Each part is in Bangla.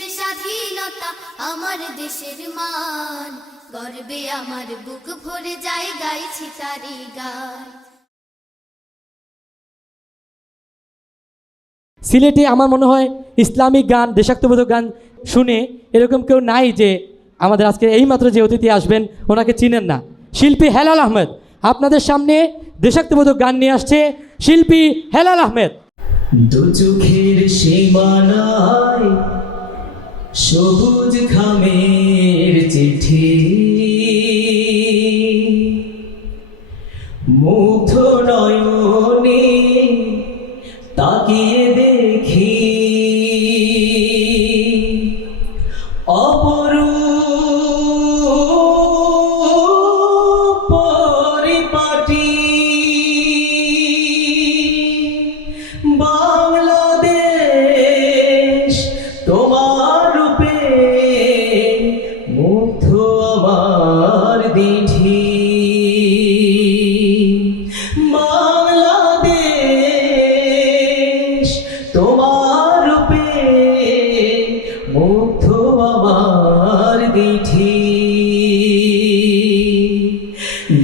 দেশের স্বাধীনতা আমার দেশের মান। গর্বে আমার বুক ভরে যায় গাইছি তারি গান। সিলেটে আমার মনে হয় ইসলামিক গান দেশাত্মবোধক গান শুনে এরকম কেউ নাই যে আমাদের আজকে এইমাত্র যে অতিথি আসবেন ওনাকে চিনেন না। শিল্পী হেলাল আহমেদ আপনাদের সামনে দেশাত্মবোধক গান নিয়ে আসছে শিল্পী হেলাল আহমেদ। দু চোখের সীমানায় সবুজ খামের চিঠি। দিঠি বাংলাদেশ তোমার রূপে মুগ্ধ আমার দিঠি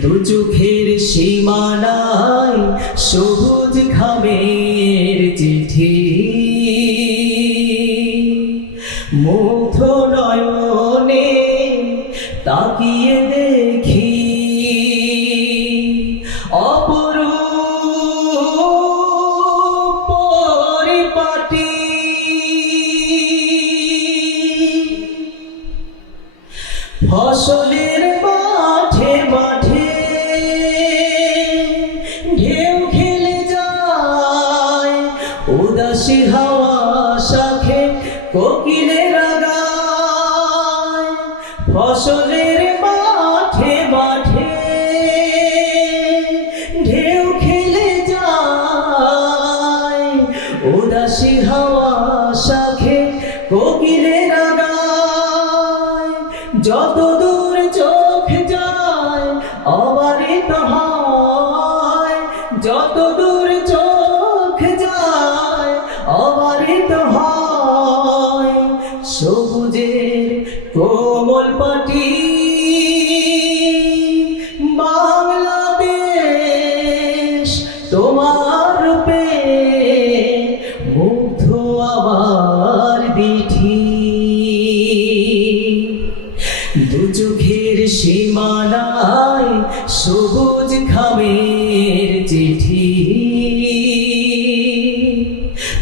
দু চোখের সীমানায় সবুজ খামের চিঠি ফসলের মাঠে মাঠে ঢেউ খেলে যায় উদাসী হাওয়া শাখে কোকিলের যত দূর চোখ যায় অবারিত হয় যত দূর চোখ যায় অবারিত দু চোখের সীমানায় সবুজ খামের চিঠি।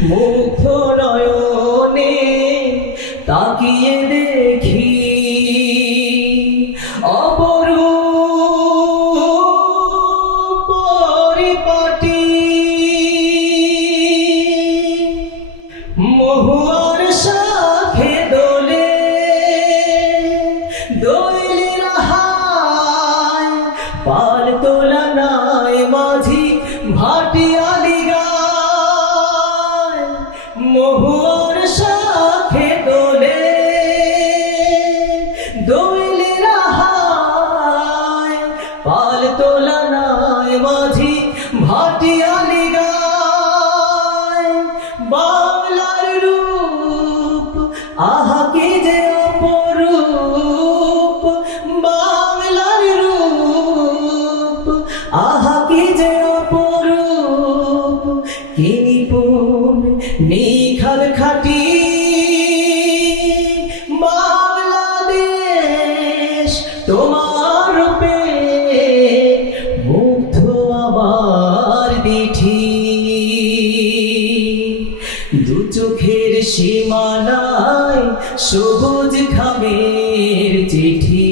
মুগ্ধ মহুয়ার খাটি বাংলাদেশ তোমার রূপে মুগ্ধ আমার দিঠি দু চোখের সীমানায় সবুজ খামের চিঠি।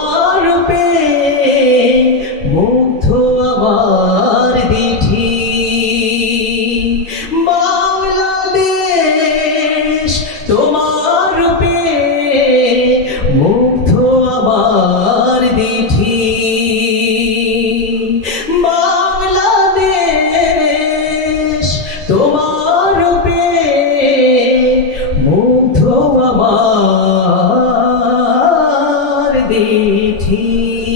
teeth.